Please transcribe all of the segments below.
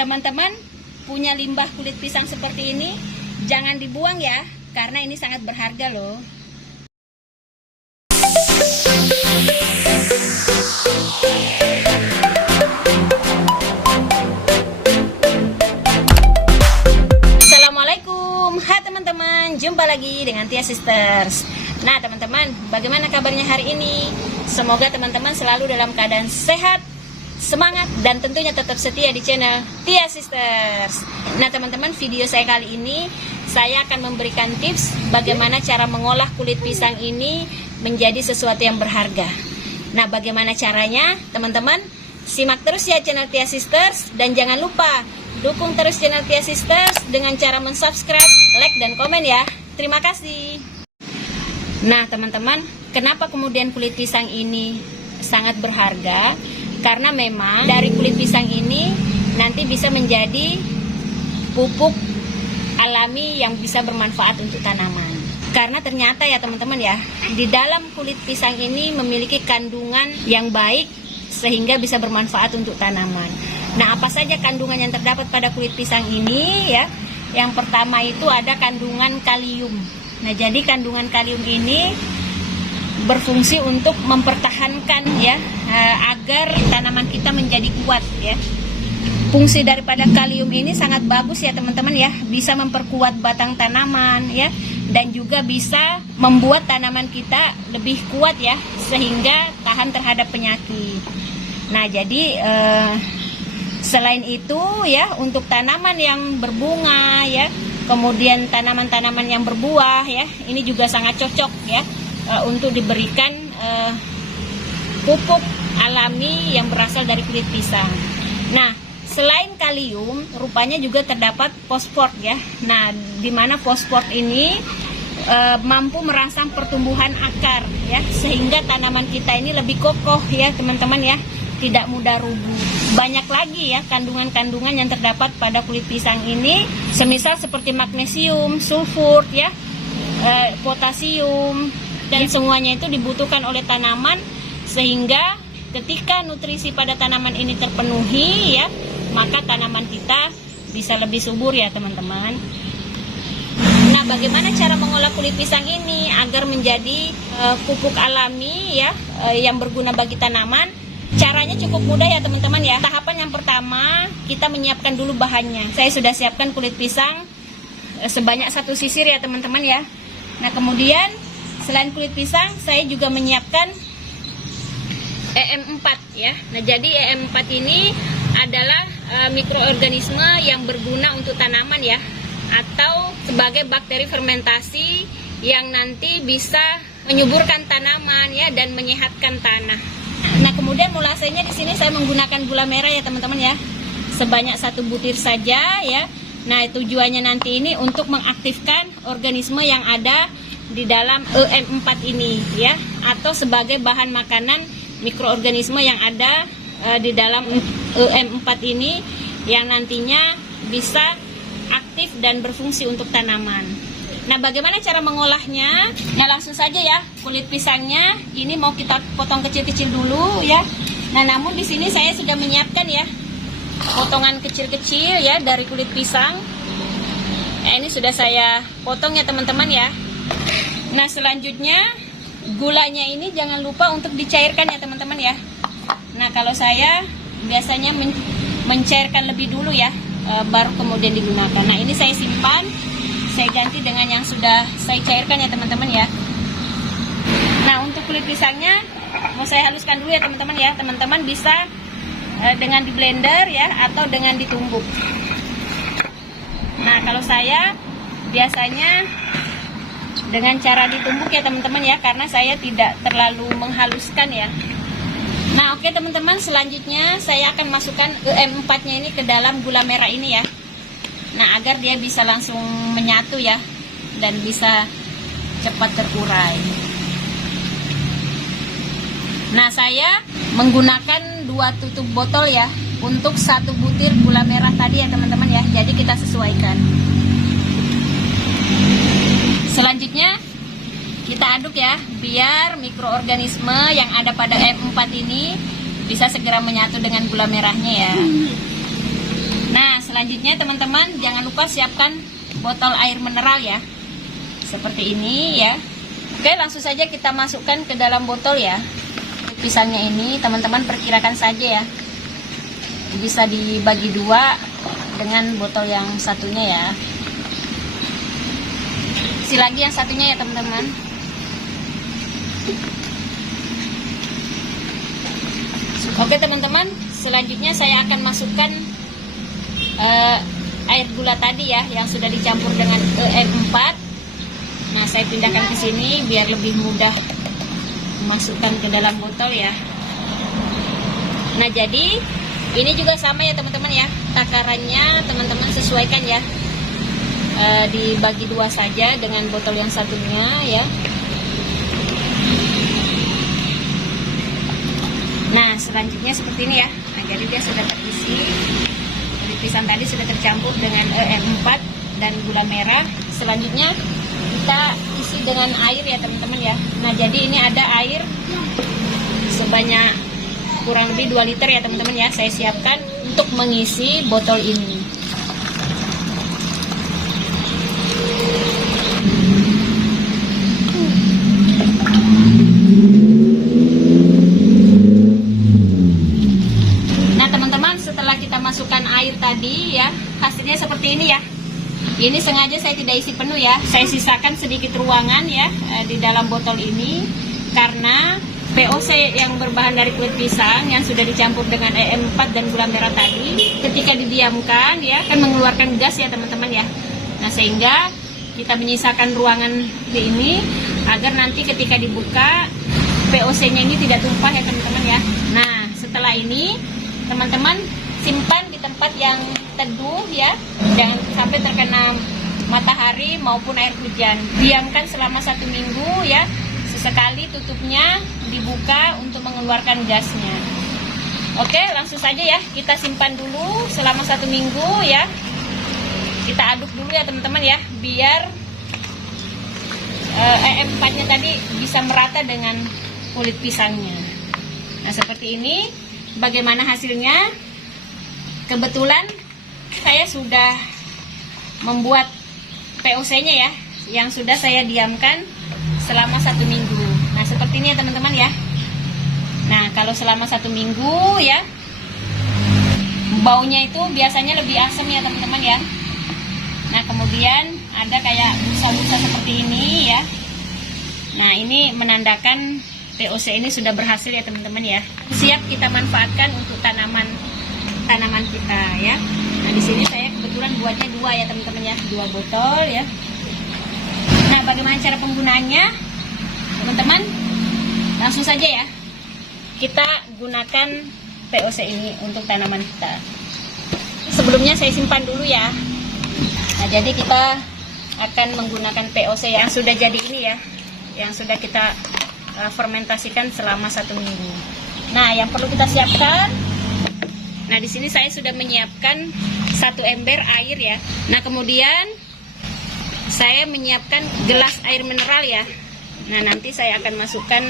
teman-teman punya limbah kulit pisang seperti ini, jangan dibuang ya, karena ini sangat berharga loh. Assalamualaikum, hai teman-teman, jumpa lagi dengan Tia Sisters. Nah teman-teman, bagaimana kabarnya hari ini? Semoga teman-teman selalu dalam keadaan sehat, semangat, dan tentunya tetap setia di channel Tia Sisters. Nah teman-teman, video saya kali ini saya akan memberikan tips bagaimana cara mengolah kulit pisang ini menjadi sesuatu yang berharga. Nah bagaimana caranya teman-teman? Simak terus ya channel Tia Sisters, dan jangan lupa dukung terus channel Tia Sisters dengan cara mensubscribe, like, dan komen ya. Terima kasih. Nah teman-teman, kenapa kemudian kulit pisang ini sangat berharga? Karena memang dari kulit pisang ini nanti bisa menjadi pupuk alami yang bisa bermanfaat untuk tanaman. Karena ternyata ya teman-teman ya, di dalam kulit pisang ini memiliki kandungan yang baik sehingga bisa bermanfaat untuk tanaman. Nah, apa saja kandungan yang terdapat pada kulit pisang ini ya? Yang pertama itu ada kandungan kalium. Nah, jadi kandungan kalium ini berfungsi untuk mempertahankan ya, agar tanaman kita menjadi kuat ya. Fungsi daripada kalium ini sangat bagus ya teman-teman ya, bisa memperkuat batang tanaman ya, dan juga bisa membuat tanaman kita lebih kuat ya, sehingga tahan terhadap penyakit. Nah, jadi selain itu ya, untuk tanaman yang berbunga ya, kemudian tanaman-tanaman yang berbuah ya, ini juga sangat cocok ya untuk diberikan pupuk alami yang berasal dari kulit pisang. Nah, selain kalium, rupanya juga terdapat fosfor ya. Nah, di mana fosfor ini mampu merangsang pertumbuhan akar ya, sehingga tanaman kita ini lebih kokoh ya teman-teman ya, tidak mudah rubuh. Banyak lagi ya kandungan-kandungan yang terdapat pada kulit pisang ini, semisal seperti magnesium, sulfur ya, potasium, dan semuanya itu dibutuhkan oleh tanaman, sehingga ketika nutrisi pada tanaman ini terpenuhi ya, maka tanaman kita bisa lebih subur ya teman-teman. Nah, bagaimana cara mengolah kulit pisang ini agar menjadi pupuk alami ya, yang berguna bagi tanaman? Caranya cukup mudah ya teman-teman ya. Tahapan yang pertama, kita menyiapkan dulu bahannya. Saya sudah siapkan kulit pisang sebanyak 1 sisir ya teman-teman ya. Nah, kemudian selain kulit pisang, saya juga menyiapkan EM4 ya. Nah, jadi EM4 ini adalah mikroorganisme yang berguna untuk tanaman ya, atau sebagai bakteri fermentasi yang nanti bisa menyuburkan tanaman ya, dan menyehatkan tanah. Nah, kemudian mulasenya di sini saya menggunakan gula merah ya teman-teman ya, sebanyak 1 butir saja ya. Nah, tujuannya nanti ini untuk mengaktifkan organisme yang ada di dalam EM4 ini ya, atau sebagai bahan makanan mikroorganisme yang ada di dalam EM4 ini, yang nantinya bisa aktif dan berfungsi untuk tanaman. Nah, bagaimana cara mengolahnya? Ya, langsung saja ya, kulit pisangnya ini mau kita potong kecil-kecil dulu ya. Nah, namun di sini saya sudah menyiapkan ya potongan kecil-kecil ya dari kulit pisang. Ini sudah saya potong ya teman-teman ya. Nah, selanjutnya gulanya ini jangan lupa untuk dicairkan ya teman-teman ya. Nah, kalau saya biasanya mencairkan lebih dulu ya, baru kemudian digunakan. Nah, ini saya simpan, saya ganti dengan yang sudah saya cairkan ya teman-teman ya. Nah, untuk kulit pisangnya mau saya haluskan dulu ya teman-teman ya. Teman-teman bisa dengan di blender ya, atau dengan ditumbuk. Nah, kalau saya biasanya dengan cara ditumbuk ya teman-teman ya, karena saya tidak terlalu menghaluskan ya. Nah, oke teman-teman, selanjutnya saya akan masukkan EM4 nya ini ke dalam gula merah ini ya. Nah, agar dia bisa langsung menyatu ya, dan bisa cepat terurai. Nah, saya menggunakan 2 tutup botol ya, untuk 1 butir gula merah tadi ya teman-teman ya. Jadi kita sesuaikan. Selanjutnya kita aduk ya, biar mikroorganisme yang ada pada EM4 ini bisa segera menyatu dengan gula merahnya ya. Nah, selanjutnya teman-teman jangan lupa siapkan botol air mineral ya, seperti ini ya. Oke, langsung saja kita masukkan ke dalam botol ya. Pisangnya ini teman-teman perkirakan saja ya, bisa dibagi dua dengan botol yang satunya ya. Isi lagi yang satunya ya teman-teman. Oke teman-teman, selanjutnya saya akan masukkan air gula tadi ya, yang sudah dicampur dengan EM4. Nah, saya pindahkan ke sini biar lebih mudah masukkan ke dalam botol ya. Nah, jadi ini juga sama ya teman-teman ya, takarannya teman-teman sesuaikan ya, dibagi dua saja dengan botol yang satunya ya. Nah, selanjutnya seperti ini ya. Nah, jadi dia sudah terisi. Kulit pisang tadi sudah tercampur dengan EM4 dan gula merah. Selanjutnya kita isi dengan air ya teman-teman ya. Nah, jadi ini ada air sebanyak kurang lebih 2 liter ya teman-teman ya. Saya siapkan untuk mengisi botol ini. Masukkan air tadi ya, hasilnya seperti ini ya. Ini sengaja saya tidak isi penuh ya, saya sisakan sedikit ruangan ya di dalam botol ini, karena POC yang berbahan dari kulit pisang yang sudah dicampur dengan EM4 dan gula merah tadi, ketika didiamkan ya akan mengeluarkan gas ya teman-teman ya. Nah, sehingga kita menyisakan ruangan di ini agar nanti ketika dibuka POC-nya ini tidak tumpah ya teman-teman ya. Nah, setelah ini teman-teman simpan di tempat yang teduh ya, jangan sampai terkena matahari maupun air hujan. Diamkan selama 1 minggu ya, sesekali tutupnya dibuka untuk mengeluarkan gasnya. Oke, langsung saja ya, kita simpan dulu selama 1 minggu ya. Kita aduk dulu ya teman-teman ya, biar EM4-nya tadi bisa merata dengan kulit pisangnya. Nah, seperti ini. Bagaimana hasilnya? Kebetulan saya sudah membuat POC-nya ya, yang sudah saya diamkan selama 1 minggu. Nah, seperti ini ya teman-teman ya. Nah, kalau selama 1 minggu ya, baunya itu biasanya lebih asam ya teman-teman ya. Nah, kemudian ada kayak busa-busa seperti ini ya. Nah, ini menandakan POC ini sudah berhasil ya teman-teman ya. Siap kita manfaatkan untuk tanaman kita ya. Nah, di sini saya kebetulan buatnya 2 ya teman-teman ya, 2 botol ya. Nah, bagaimana cara penggunaannya teman-teman? Langsung saja ya, kita gunakan POC ini untuk tanaman kita. Sebelumnya saya simpan dulu ya. Nah, jadi kita akan menggunakan POC yang sudah jadi ini ya, yang sudah kita fermentasikan selama 1 minggu. Nah, yang perlu kita siapkan, nah di sini saya sudah menyiapkan 1 ember air ya. Nah, kemudian saya menyiapkan gelas air mineral ya. Nah, nanti saya akan masukkan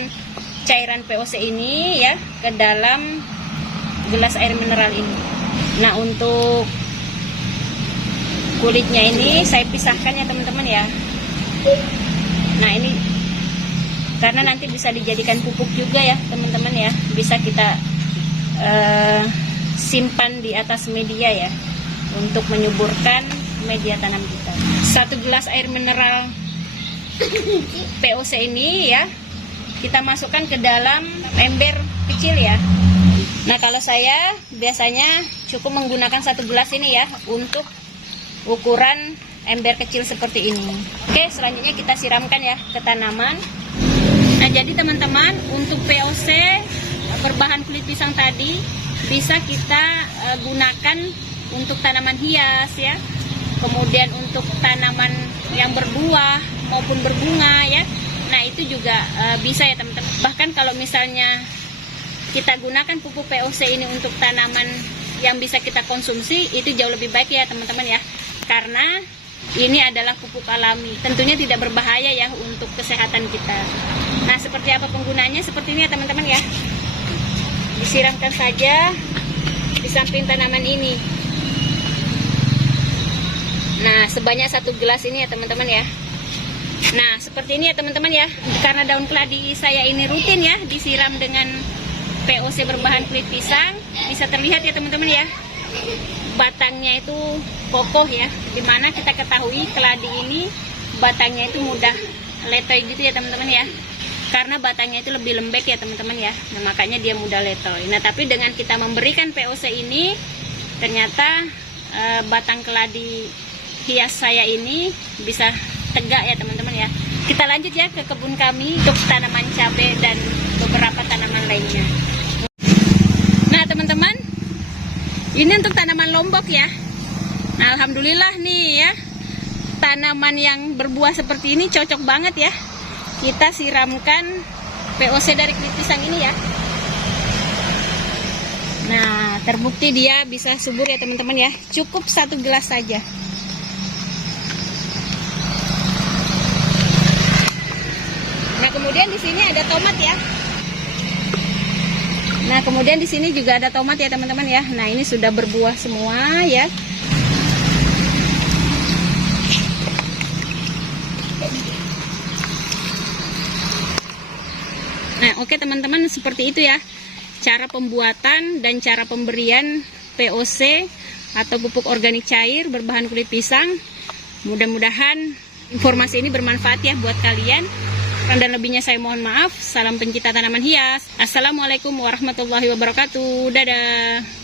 cairan POC ini ya ke dalam gelas air mineral ini. Nah, untuk kulitnya ini saya pisahkan ya teman-teman ya. Nah, ini karena nanti bisa dijadikan pupuk juga ya teman-teman ya, bisa kita simpan di atas media ya, untuk menyuburkan media tanam kita. 1 gelas air mineral POC ini ya, kita masukkan ke dalam ember kecil ya. Nah, kalau saya biasanya cukup menggunakan 1 gelas ini ya, untuk ukuran ember kecil seperti ini. Oke, selanjutnya kita siramkan ya ke tanaman. Nah, jadi teman-teman, untuk POC berbahan kulit pisang tadi bisa kita gunakan untuk tanaman hias ya, kemudian untuk tanaman yang berbuah maupun berbunga ya. Nah, itu juga bisa ya teman-teman. Bahkan kalau misalnya kita gunakan pupuk POC ini untuk tanaman yang bisa kita konsumsi, itu jauh lebih baik ya teman-teman ya, karena ini adalah pupuk alami, tentunya tidak berbahaya ya untuk kesehatan kita. Nah, seperti apa penggunaannya? Seperti ini ya teman-teman ya. Disiramkan saja di samping tanaman ini. sebanyak 1 gelas ini ya teman-teman ya. Nah, seperti ini ya teman-teman ya. Karena daun keladi saya ini rutin ya disiram dengan POC berbahan kulit pisang, bisa terlihat ya teman-teman ya. Batangnya itu kokoh ya. Dimana kita ketahui keladi ini batangnya itu mudah letoy gitu ya teman-teman ya. Karena batangnya itu lebih lembek ya teman-teman ya. Nah, makanya dia mudah letoy. Nah, tapi dengan kita memberikan POC ini, ternyata batang keladi hias saya ini bisa tegak ya teman-teman ya. Kita lanjut ya ke kebun kami untuk tanaman cabai dan beberapa tanaman lainnya. Nah teman-teman, ini untuk tanaman lombok ya. Nah, alhamdulillah nih ya, tanaman yang berbuah seperti ini cocok banget ya. Kita siramkan POC dari kulit pisang ini ya. Nah, terbukti dia bisa subur ya teman-teman ya. Cukup 1 gelas saja. Nah, kemudian di sini ada tomat ya. Nah, kemudian di sini juga ada tomat ya teman-teman ya. Nah, ini sudah berbuah semua ya. Nah, oke teman-teman, seperti itu ya cara pembuatan dan cara pemberian POC atau pupuk organik cair berbahan kulit pisang. Mudah-mudahan informasi ini bermanfaat ya buat kalian. Dan lebihnya saya mohon maaf. Salam pencinta tanaman hias. Assalamualaikum warahmatullahi wabarakatuh. Dadah.